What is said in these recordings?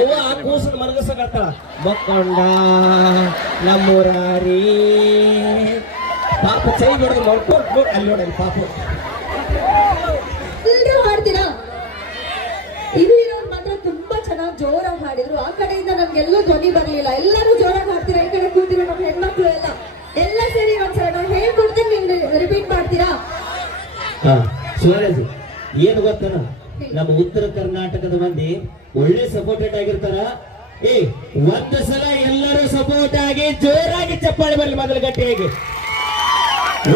ಅವ್ವ ಆ ಕೂಸನ್ ಮನಗಸಕತ್ತಾಳ ಮಕ್ಕೊಂಡ ನಮ್ಮೂರಾರಿ. ಪಾಪ ಚೈ ಬಿಡದು ನೋಡ್ಕೊಂಡು ನೋಡ್ ಅಲ್ಲಿ ನೋಡಿ ಪಾಪ. ಎಲ್ಲರೂ ಹಾಡ್ತೀರಾ ಇಲ್ಲಿ ಇರೋರು ಮಾತ್ರ ತುಂಬಾ ಚೆನ್ನಾಗಿ ಜೋರಾಗಿ ಹಾಡಿದ್ರು. ಆ ಕಡೆಯಿಂದ ನಮ್ಗೆಲ್ಲೂ ಧ್ವನಿ ಬರ್ಲಿಲ್ಲ. ಎಲ್ಲರೂ ಜೋರಾಗಿ ಹಾಡ್ತೀರಾ? ಈ ಕಡೆ ಕೂತಿರೋ ನಮ್ಮ ಹೆಣ್ಮಕ್ಳು ಎಲ್ಲ. ಎಲ್ಲ ಸೇರಿ ಒಂದ್ಸಲ ನಾವು ಹೇಳ್ಕೊಡ್ತೀನಿ ನೀವು ರಿಪೀಟ್ ಮಾಡ್ತೀರಾ? ಹಾ ಶಿವರಾಜ್ ಏನು ಗೊತ್ತನ? ನಮ್ಮ ಉತ್ತರ ಕರ್ನಾಟಕದ ಮಂದಿ ಒಳ್ಳೆ ಸಪೋರ್ಟೆಡ್ ಆಗಿರ್ತಾರ. ಏ, ಒಂದ್ ಸಲ ಎಲ್ಲರೂ ಸಪೋರ್ಟ್ ಆಗಿ ಜೋರಾಗಿ ಚಪ್ಪಾಳೆ ಬರಲಿ ಮೊದಲ ಗಟ್ಟಿಯಾಗಿ.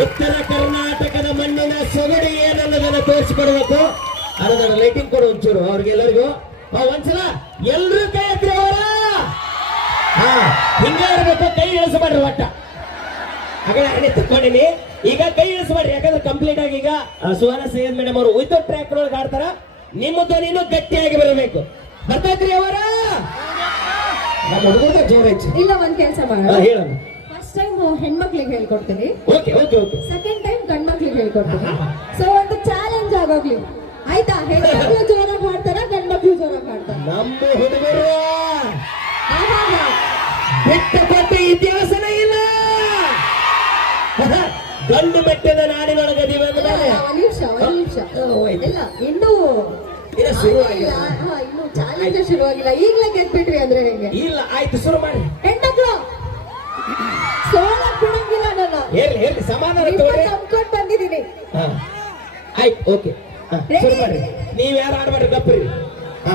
ಉತ್ತರ ಕರ್ನಾಟಕದ ಮಣ್ಣಿನ ಸೊಗಡಿ ಏನನ್ನೋದನ್ನ ತೋರಿಸಿಕೊಡ್ಬೇಕು. ಅದನ್ನ ಲೈಟಿಂಗ್ ಕೊಡು ಒಂಚೂರು ಅವ್ರಿಗೆಲ್ಲರಿಗೂ. ಒಂದ್ಸಲ ಎಲ್ರೂ ಕೈ ಅವರ. ಹಾ ಹಿಂಗ ಇರ್ಬೇಕು ಕೈ ಇಳಿಸಬೇಡ್ರಿ ಒಟ್ಟ. ಹಾಗಾದ್ರೆ ಈಗ ಕೈ ಇಳಿಸಬೇಡ್ರಿ, ಯಾಕಂದ್ರೆ ಕಂಪ್ಲೀಟ್ ಆಗಿ ಈಗ ಸುವರ್ಣ ಸೈಯದ್ ಮೇಡಮ್ ಅವರು ವಿದ್ಯುತ್ ಟ್ರ್ಯಾಕ್ ಒಳಗೆ ಆಡ್ತಾರ. ನಿಮ್ಮ ಧ್ವನಿನೂ ಗಟ್ಟಿಯಾಗಿ ಬರಬೇಕು. ಬರ್ತೈತ್ರಿ ಅವರ? ನಮ್ಮ ಜೋರ ಇಲ್ಲ ಒಂದ್ ಕೆಲಸ ಮಾಡೋಣ. ಹೇಳಮ್ಮ ಫಸ್ಟ್ ಟೈಮ್ ಹೆಣ್ಮಕ್ಳಿಗೆ ಹೇಳ್ಕೊಡ್ತೀನಿ. Okay okay okay. Second time ಗಂಡ್ಮಕ್ಳಿಗೆ ಹೇಳ್ಕೊಡ್ತೀನಿ. ಸೊ ಒಂದು ಚಾಲೆಂಜ್ ಆಗೋಗ್ಲಿ. ಆಯ್ತಾ? ಹೆಣ್ಮಕ್ಳು ಜೋರಾಗಿ ಮಾಡ್ತಾರ ಗಂಡ್ಮಕ್ಳು ಜೋರಾಗಿ ಹಾಡ್ತಾರ ನಮ್ಮ ಹುಡುಗರು ಆವಾಗ ಬಿಟ್ಟ ಕೊಟ್ಟ ಇತಿಹಾಸನೇ ಇಲ್ಲ. ಗಂಡು ಬೆಟ್ಟದ ನಾಡಿನೊಳಗದಿ ನಿಮಿಷ ಒಂದ್ ನಿಮಿಷ ಆಯ್ತು. ಇಲ್ಲ ಇನ್ನು. ಹಾ, ಇನ್ನು ಚಾಲೆಂಜ್ ಶುರುವಾಗಿಲ್ಲ ಈಗಲೇ ಗೆದ್ಬಿಟ್ವಿ ಅಂದ್ರೆ ಹೆಂಗೆ ಇಲ್ಲ ಆಯ್ತು ಶುರು ಮಾಡಿ ಹೆಣ್ಮಕ್ಳು ಸೋಲಕ್ ಬಿಡಂಗಿಲ್ಲ ನನ್ನ ಹೇಳಿ ಹೇಳಿ ಸಮಾಧಾನ ತಗೊಳ್ಳಿ ನಂಬ್ಕೊಂಡ್ ಹಾ. ಆಯ್ತು ಓಕೆ ಹಾ, ಶುರು ಮಾಡ್ರಿ ನೀವ್ ಯಾರು ಆಡ್ಬೇಡ್ರಿ ಹಾ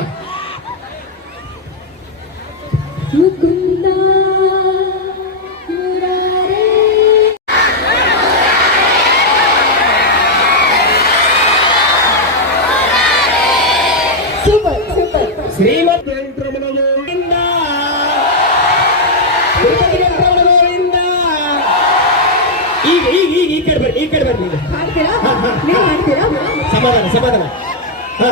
ಶ್ರೀಮದ್ ಗೋವಿಂದ ಈಗ ಈಗ ಈಗ ಈ ಕಡೆ ಬರ್ರಿ ಈ ಕಡೆ ಬರ್ರಿ ಸಮಾಧಾನ ಸಮಾಧಾನ. ಹಾ.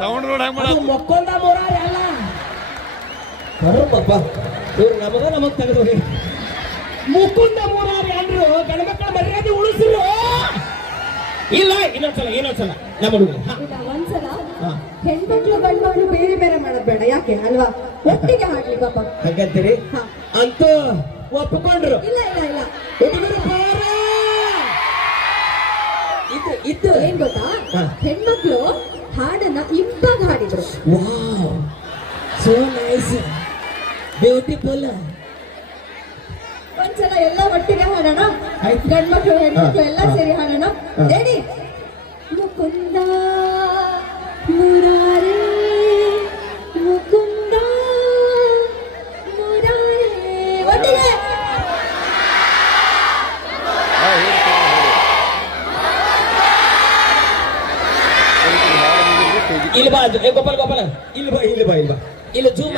ಸೌಂಡ್ ರೋಡ್ ಹೆಂಗ್ ಅದು ಮಕ್ಕೊಂದ ಮುರಾರಿ ಅಲ್ಲ. ಬರೋಪ್ಪ ಇವ್ರು ನಮಗ ನಮಗ್ ತೆಗೆದು ಮುಕುಂದ ಮೂರಾರಿ ಅಂದ್ರು ಗಣಮಕ್ಕಳ ಮರ್ಯಾದೆ ಉಳಿಸಿರು. ಇಲ್ಲ ಇನ್ನೊಂದ್ಸಲ ಇನ್ನೊಂದ್ಸಲ ನಮ್ಮ ಹುಡುಗ. ಒಂದ್ಸಲ. ಹೆಣ್ಮಕ್ಳು ಗಂಡ್ಮಕ್ಳು ಬೇರೆ ಬೇರೆ ಮಾಡೋದ್ ಬೇಡ. ಯಾಕೆ? ಅಲ್ವಾ? ಒಟ್ಟಿಗೆ ಹಾಡ್ಲಿ ಪಾಪ. ಹಾಗಂತೀರಿ? ಅಂತೂ ಒಪ್ಪಿಕೊಂಡ್ರು ಇಲ್ಲ ಇಲ್ಲ ಇಲ್ಲ. ಹುಡುಗರು ಇದು ಇದು ಏನ್ ಗೊತ್ತಾ. ಹೆಣ್ಮಕ್ಳು ಹಾಡಿದ್ರು ವಾವ್ ಸೋ ನೈಸ್ ಬ್ಯೂಟಿಫುಲ್ ಒಂದ್ಸಲ ಎಲ್ಲ ಒಟ್ಟಿಗೆ ಹಾಡೋಣ. ಗಂಡ್ ಗಂಡ್ಮಕ್ಳು ಹೆಣ್ಮಕ್ಳು ಎಲ್ಲ ಸೇರಿ ಹಾಡೋಣ. ರೆಡಿ ಇಲ್ಲಿ ಬಾ ಏ ಗೋಪಾಲ್ ಗೋಪಾಲ. ಇಲ್ಲಿ ಬಾ ಇಲ್ಲಿ ಬಾ ಇಲ್ಲಿ ಬಾ. ಇಲ್ಲಿ ಜೂಮ್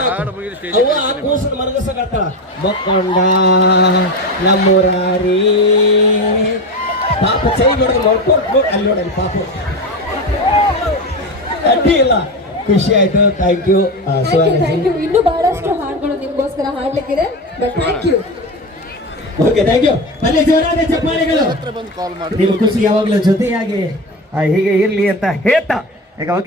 ಅವ್ವ ಆ ಕೂಸನ ಮನಗಸಕತ್ತಾಳ ಮಕ್ಕೊಂಡ ನಮ್ಮೂರಾರಿ. ಪಾಪ ಚೈ ನೋಡಿದ್ರೆ ನೋಡ್ಕೊಂಡು ನೋಡಿ ಅಲ್ಲಿ ನೋಡಿ ಪಾಪ. ಅಡ್ಡಿ ಇಲ್ಲ. ಖುಷಿ ಆಯ್ತು. ಥ್ಯಾಂಕ್ ಯು ಥ್ಯಾಂಕ್ ಯು ಇನ್ನೂ ಬಹಳಷ್ಟು ಹಾಡುಗಳು ನಿಮ್ಗೋಸ್ಕರ ಹಾಡ್ಲಿಕ್ಕಿದೆ. But thank you okay thank you ಅಲ್ಲಿ ಜೋರಾದ ಚಪ್ಪಾಳೆಗಳು ನೀವು ಖುಷಿ ಯಾವಾಗಲೂ ಜೊತೆಯಾಗಿ ಹೀಗೆ ಇರ್ಲಿ ಅಂತ ಹೇಳ್ತಾ. ಈಗ